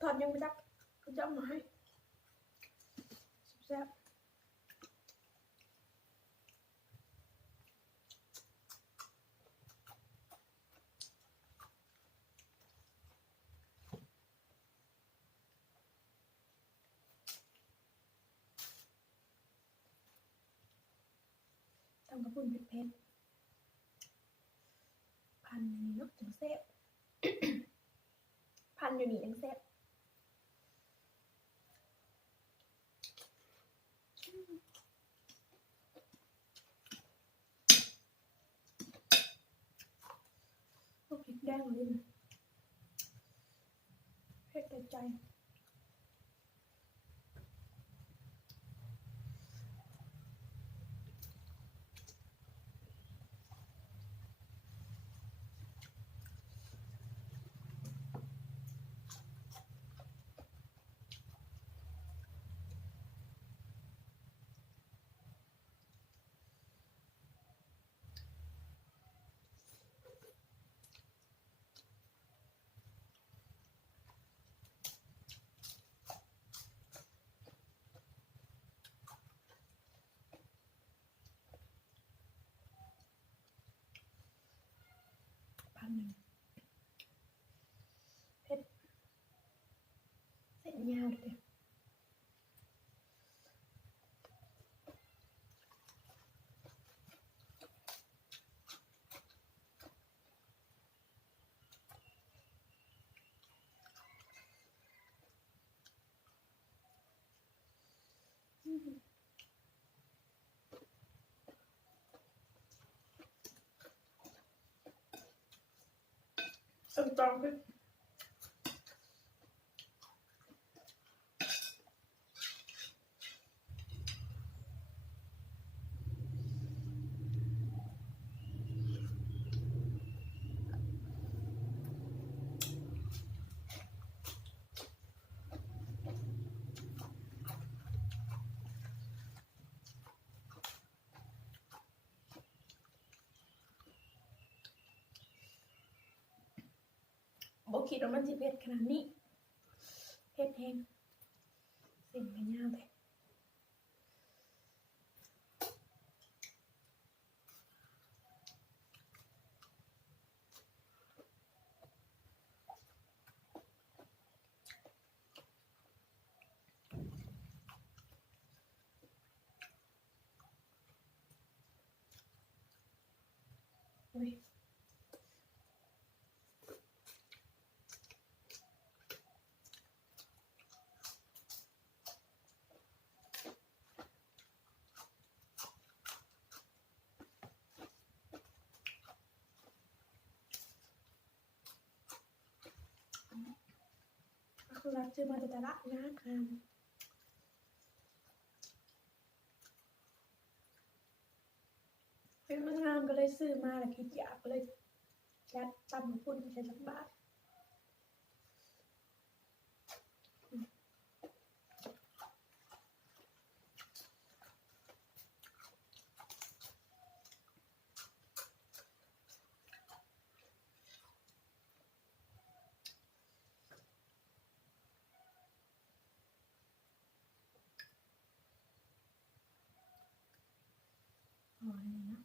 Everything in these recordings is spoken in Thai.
ถอนยังไม่จักก็จะเอามาให้แซ่บทำกระปุ่นเผ็ดๆพันอยู่นี่เนาะจังแซ่บ พันอยู่นี่จังแซ่บพวกพริกแดงเลยนะเผ็ดแต่ใจพันหนึ่งเผ็ดเส้นยาวเลย ส้มตำคือบอกคิดว่ามันจะเผ็ดขนาดนี้เผ็ดแห้งเส้นไม่ยาวเลยอุ้ยคือรักซื้อมาแต่ตลาดงามงามเป็นมันงามก็เลยซื้อมาแล้วคิดอยากก็เลยยัดตำปุ่นใส่สักบาทอ๋อนี่นะ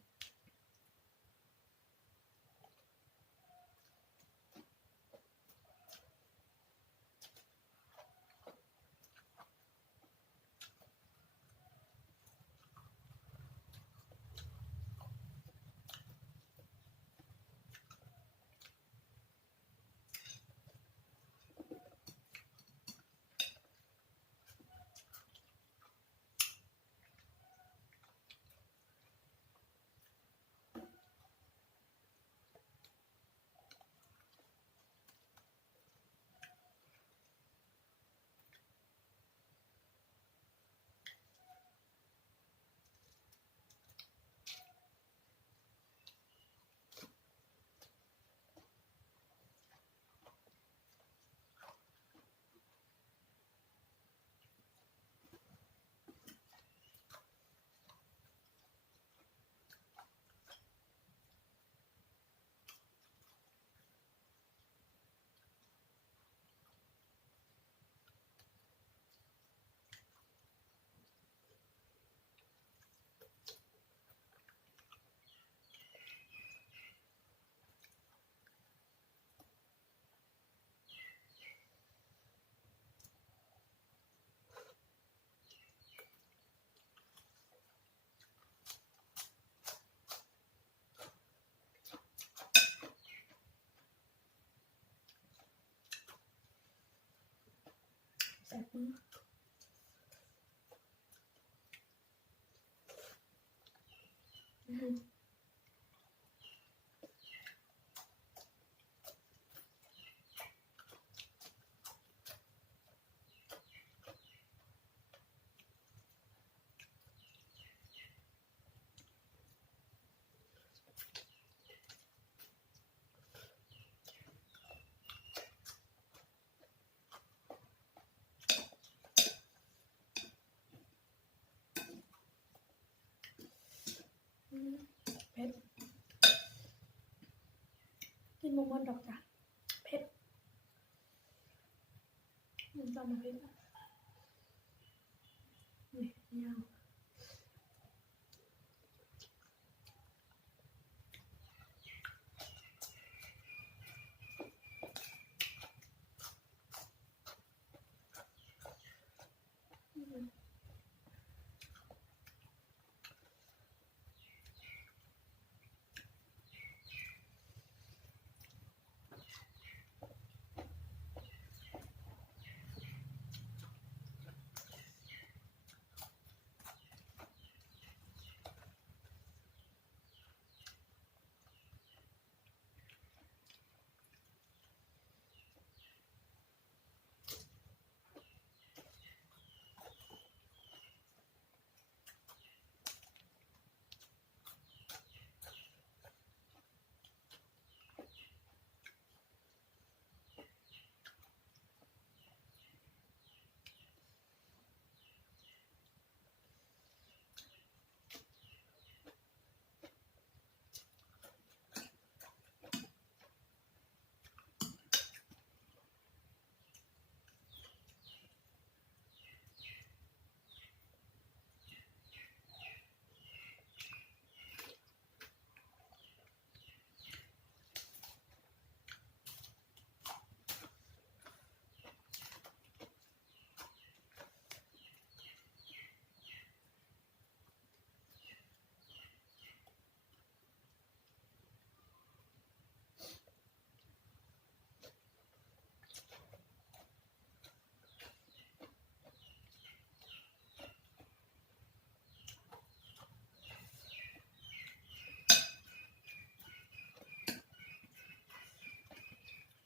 มือเผ็ดกินมะม่วงดอกจ้ะเผ็ดมันจะมาเผ็ดนี่ยาว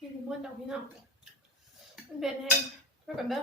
กินมะม่วงดอกพี่น้องมันเผ็ดแห้งไปก่อนเด้อ